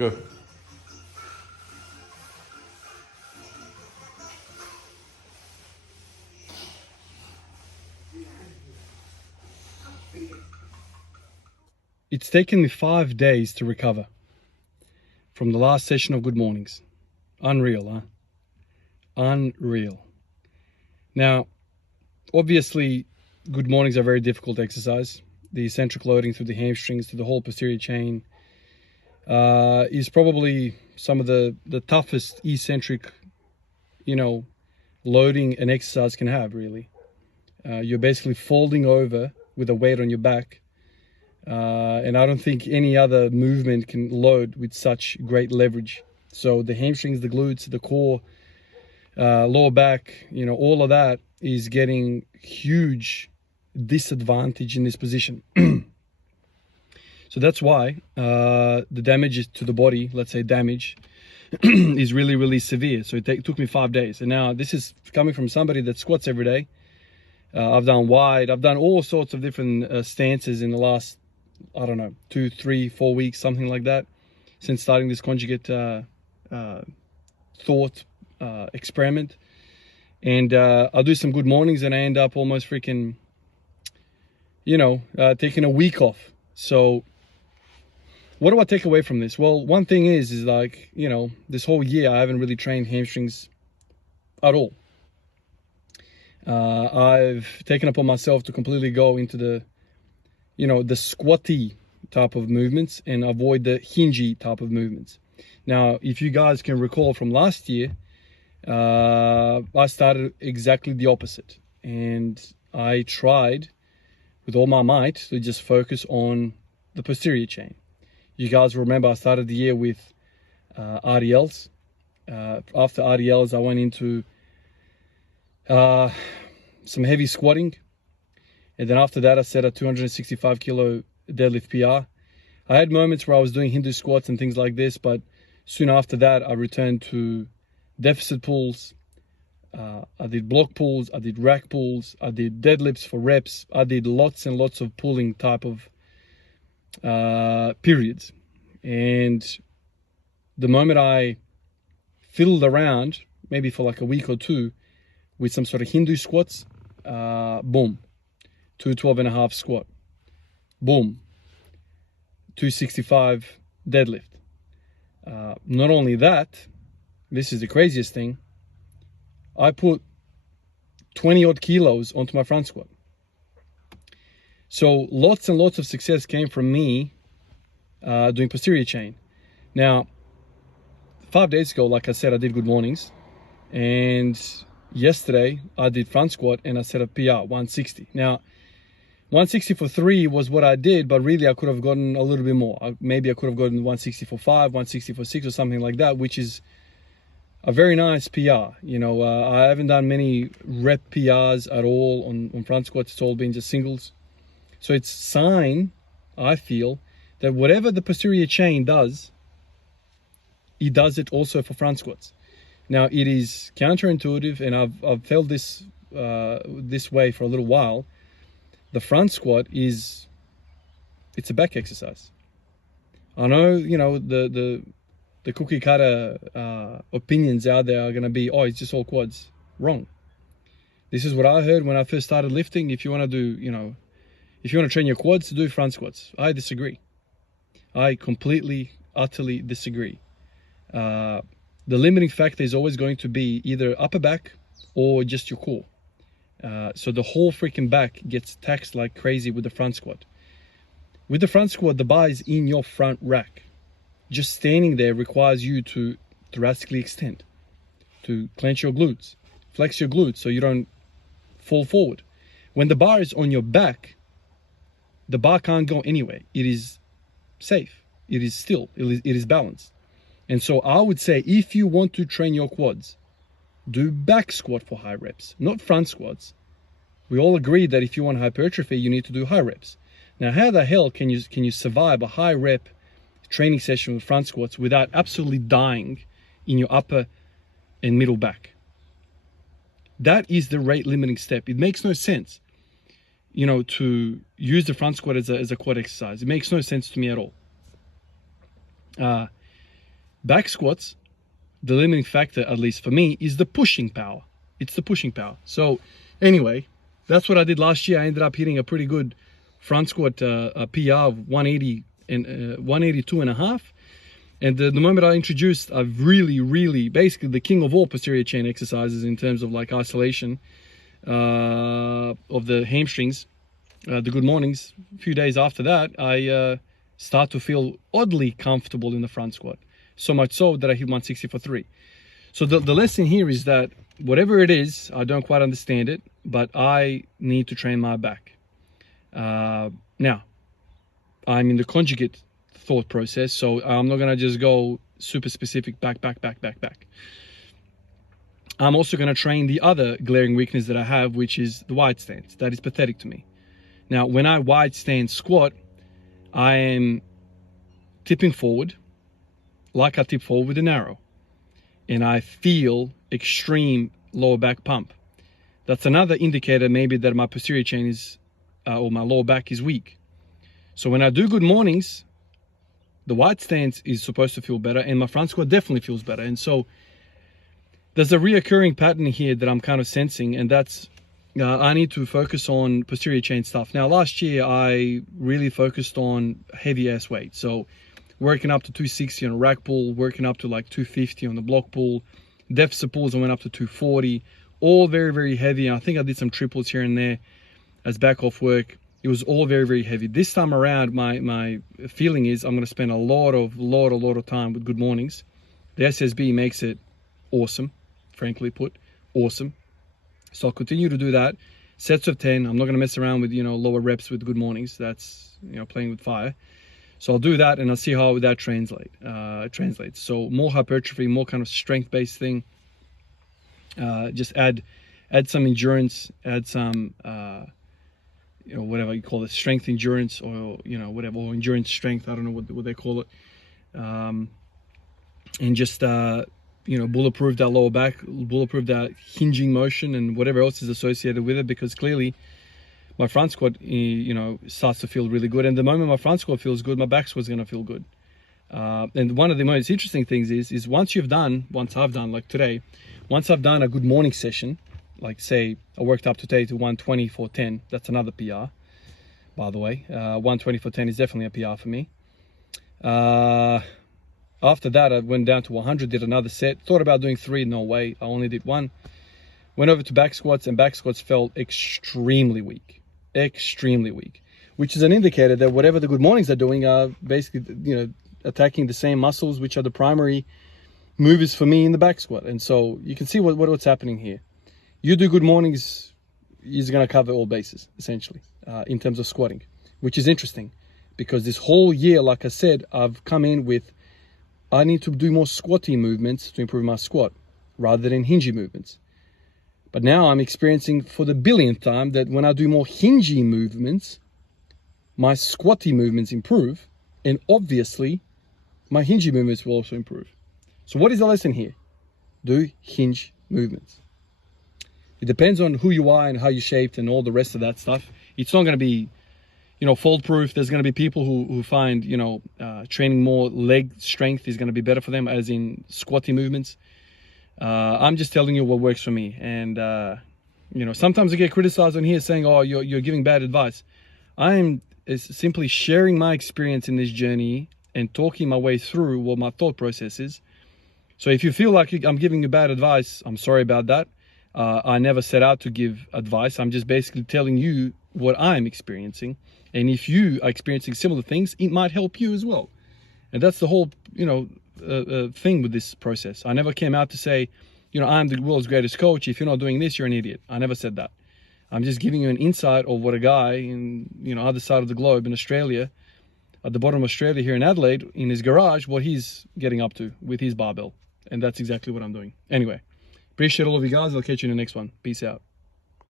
Go. It's taken me 5 days to recover from the last session of Good Mornings. Unreal, huh? Unreal. Now, obviously, Good Mornings are very difficult exercise. The eccentric loading through the hamstrings to the whole posterior chain is probably some of the toughest eccentric, loading an exercise can have, really. You're basically folding over with a weight on your back. And I don't think any other movement can load with such great leverage. So the hamstrings, the glutes, the core, lower back, all of that is getting huge disadvantage in this position. So that's why the damage to the body, let's say damage, is really, really severe. So it took me 5 days. And now this is coming from somebody that squats every day. I've done wide. I've done all sorts of different stances in the last, I don't know, 2, 3, 4 weeks, something like that, since starting this conjugate thought experiment. And I'll do some Good Mornings and I end up almost freaking, taking a week off. So what do I take away from this? Well, one thing is like, this whole year I haven't really trained hamstrings at all. I've taken upon myself to completely go into the squatty type of movements and avoid the hingy type of movements. Now, if you guys can recall from last year, I started exactly the opposite. And I tried with all my might to just focus on the posterior chain. You guys remember I started the year with RDLs. After RDLs, I went into some heavy squatting. And then after that, I set a 265 kilo deadlift PR. I had moments where I was doing Hindu squats and things like this, but soon after that, I returned to deficit pulls. I did block pulls, I did rack pulls, I did deadlifts for reps. I did lots and lots of pulling type of periods. And the moment I fiddled around, maybe for like a week or two, with some sort of Hindu squats, boom. 212.5 squat, boom, 265 deadlift. Not only that, this is the craziest thing, I put 20 odd kilos onto my front squat. So lots and lots of success came from me doing posterior chain. Now, 5 days ago, like I said, I did Good Mornings, and yesterday I did front squat and I set a PR 160. Now 160 for 3 was what I did, but really I could have gotten a little bit more. Maybe I could have gotten 160 for 5, 160 for 6 or something like that, which is a very nice PR. I haven't done many rep PRs at all on front squats. It's all been just singles. So it's a sign, I feel, that whatever the posterior chain does, it does it also for front squats. Now, it is counterintuitive, and I've felt this way for a little while. The front squat it's a back exercise. I know, the cookie cutter opinions out there are going to be, oh, it's just all quads. Wrong. This is what I heard when I first started lifting. If you want to do, if you want to train your quads, do front squats. I disagree. I completely, utterly disagree. The limiting factor is always going to be either upper back or just your core. So the whole freaking back gets taxed like crazy with the front squat. With the front squat, the bar is in your front rack. Just standing there requires you to thoracically extend, to clench your glutes, flex your glutes so you don't fall forward. When the bar is on your back, the bar can't go anywhere. It is safe. It is still. It is balanced. And so I would say, if you want to train your quads, do back squat for high reps, not front squats. We all agree that if you want hypertrophy, you need to do high reps. Now, how the hell can you survive a high rep training session with front squats without absolutely dying in your upper and middle back? That is the rate limiting step. It makes no sense, to use the front squat as a quad exercise. It makes no sense to me at all. Back squats, the limiting factor, at least for me, is the pushing power. It's the pushing power. So anyway, that's what I did last year. I ended up hitting a pretty good front squat a PR of 180 and 182 and a half. And the moment I introduced a really, basically the king of all posterior chain exercises in terms of like isolation of the hamstrings, the good mornings, a few days after that, I start to feel oddly comfortable in the front squat. So much so that I hit 160 for 3. So the lesson here is that whatever it is, I don't quite understand it, but I need to train my back. Now, I'm in the conjugate thought process, so I'm not gonna just go super specific back. I'm also gonna train the other glaring weakness that I have, which is the wide stance. That is pathetic to me. Now, when I wide stance squat, I am tipping forward like I tip forward with an arrow, and I feel extreme lower back pump. That's another indicator maybe that my posterior chain is or my lower back is weak. So when I do good mornings, the wide stance is supposed to feel better, and my front squat definitely feels better. And so there's a reoccurring pattern here that I'm kind of sensing, and that's I need to focus on posterior chain stuff. Now, last year I really focused on heavy ass weight, so working up to 260 on a rack pull, working up to like 250 on the block pull, deficit pulls I went up to 240, all very heavy. I think I did some triples here and there as back off work. It was all very heavy. This time around, my feeling is I'm going to spend a lot of time with good mornings. The SSB makes it awesome, frankly put, awesome. So I'll continue to do that. Sets of 10. I'm not going to mess around with, lower reps with good mornings. That's, playing with fire. So I'll do that, and I'll see how that translates. So more hypertrophy, more kind of strength-based thing. Just add some endurance, add some, whatever you call it, strength endurance, or whatever, or endurance strength. I don't know what they call it. And just bulletproof that lower back, bulletproof that hinging motion, and whatever else is associated with it, because clearly my front squat, starts to feel really good. And the moment my front squat feels good, my back squat's going to feel good. And one of the most interesting things is once I've done, like today, once I've done a good morning session, like say I worked up today to 120 for 10, that's another PR, by the way. 120 for 10 is definitely a PR for me. After that, I went down to 100, did another set, thought about doing 3, no way, I only did 1. Went over to back squats, and back squats felt extremely weak, which is an indicator that whatever the good mornings are doing are basically, attacking the same muscles, which are the primary movers for me in the back squat. And so you can see what's happening here. You do good mornings, is going to cover all bases, essentially, in terms of squatting, which is interesting because this whole year, like I said, I've come in with, I need to do more squatty movements to improve my squat rather than hingy movements. But now I'm experiencing for the billionth time that when I do more hingy movements, my squatty movements improve, and obviously my hingy movements will also improve. So what is the lesson here? Do hinge movements. It depends on who you are and how you're shaped and all the rest of that stuff. It's not going to be, fold proof. There's going to be people who find, training more leg strength is going to be better for them, as in squatty movements. I'm just telling you what works for me. And, sometimes I get criticized on here saying, oh, you're giving bad advice. I'm simply sharing my experience in this journey and talking my way through what my thought process is. So if you feel like I'm giving you bad advice, I'm sorry about that. I never set out to give advice. I'm just basically telling you what I'm experiencing. And if you are experiencing similar things, it might help you as well. And that's the whole, thing with this process. I never came out to say, I'm the world's greatest coach. If you're not doing this, you're an idiot. I never said that. I'm just giving you an insight of what a guy in, other side of the globe in Australia, at the bottom of Australia here in Adelaide, in his garage, what he's getting up to with his barbell. And that's exactly what I'm doing. Anyway, appreciate all of you guys. I'll catch you in the next one. Peace out.